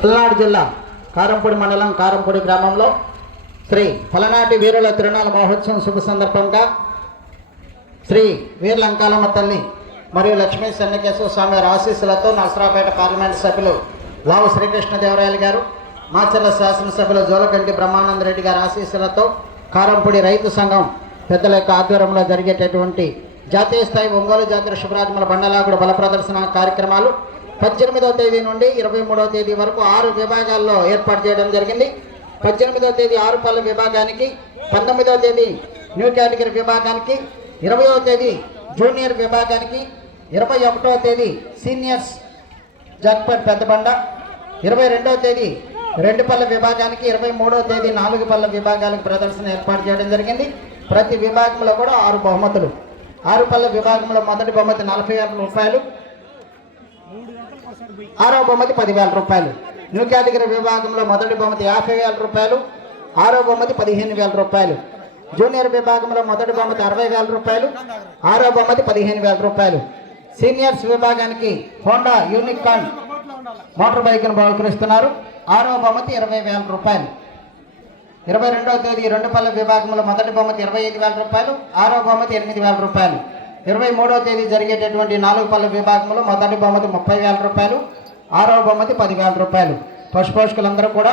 పల్నాడు జిల్లా కారంపూడి మండలం కారంపూడి గ్రామంలో శ్రీ పలనాటి వీరుల తిరునాళ మహోత్సవం శుభ సందర్భంగా శ్రీ వీర్లంకాలమ్మ తల్లి మరియు లక్ష్మీ చెన్నకేశ్వర స్వామి ఆశీస్సులతో నరసరావుపేట పార్లమెంట్ సభ్యులు లావు శ్రీకృష్ణదేవరాయలు గారు మాచర్ల శాసనసభ్యులు జోలకంటి బ్రహ్మానంద రెడ్డి గారి ఆశీస్సులతో కారంపూడి రైతు సంఘం పెద్దల యొక్క ఆధ్వర్యంలో జరిగేటటువంటి జాతీయ స్థాయి ఒంగోలు జాతీయ శుభరాజముల బండలాగుడు బల ప్రదర్శన కార్యక్రమాలు పద్దెనిమిదవ తేదీ నుండి ఇరవై మూడవ తేదీ వరకు ఆరు విభాగాల్లో ఏర్పాటు చేయడం జరిగింది. పద్దెనిమిదవ తేదీ ఆరు పళ్ళ విభాగానికి పంతొమ్మిదవ తేదీ న్యూ కేటగిరీ విభాగానికి ఇరవయవ తేదీ జూనియర్ విభాగానికి ఇరవై ఒకటవ తేదీ సీనియర్స్ జగ్పట్ పెద్దబండ ఇరవై రెండవ తేదీ రెండు పళ్ళ విభాగానికి ఇరవై మూడవ తేదీ నాలుగు పళ్ళ విభాగాలకు ప్రదర్శన ఏర్పాటు చేయడం జరిగింది. ప్రతి విభాగంలో కూడా ఆరు బహుమతులు. ఆరు పళ్ళ విభాగంలో మొదటి బహుమతి నలభై ఆరు రూపాయలు. ఆరో బహుమతి పదివేల రూపాయలు. న్యూ కేటగిరీ విభాగంలో మొదటి బహుమతి యాభై వేల రూపాయలు ఆరో బహుమతి పదిహేను వేల రూపాయలు. జూనియర్ విభాగంలో మొదటి బహుమతి అరవై వేల రూపాయలు ఆరో బహుమతి పదిహేను వేల రూపాయలు. సీనియర్స్ విభాగానికి హోండా యూనికాన్ మోటార్ బైక్ను బహుకరిస్తున్నారు. ఆరో బహుమతి ఇరవై వేల రూపాయలు. ఇరవై రెండవ తేదీ రెండు పల్లె విభాగంలో మొదటి బహుమతి ఇరవై ఐదు వేల రూపాయలు ఆరో బహుమతి ఎనిమిది వేల రూపాయలు. ఇరవై మూడవ తేదీ జరిగేటటువంటి నాలుగు పళ్ళ విభాగంలో మొదటి బహుమతి ముప్పై వేల రూపాయలు ఆరో బహుమతి పదివేల రూపాయలు. పశుపోషకులందరూ కూడా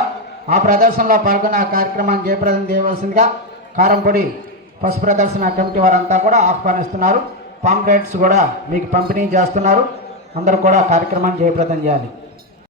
ఆ ప్రదర్శనలో పాల్గొని ఆ కార్యక్రమాన్ని జయప్రదం చేయవలసిందిగా కారంపొడి పశు ప్రదర్శన కమిటీ వారంతా కూడా ఆహ్వానిస్తున్నారు. పాంప్లెట్స్ కూడా మీకు పంపిణీ చేస్తున్నారు. అందరూ కూడా కార్యక్రమాన్ని జయప్రదం చేయాలి.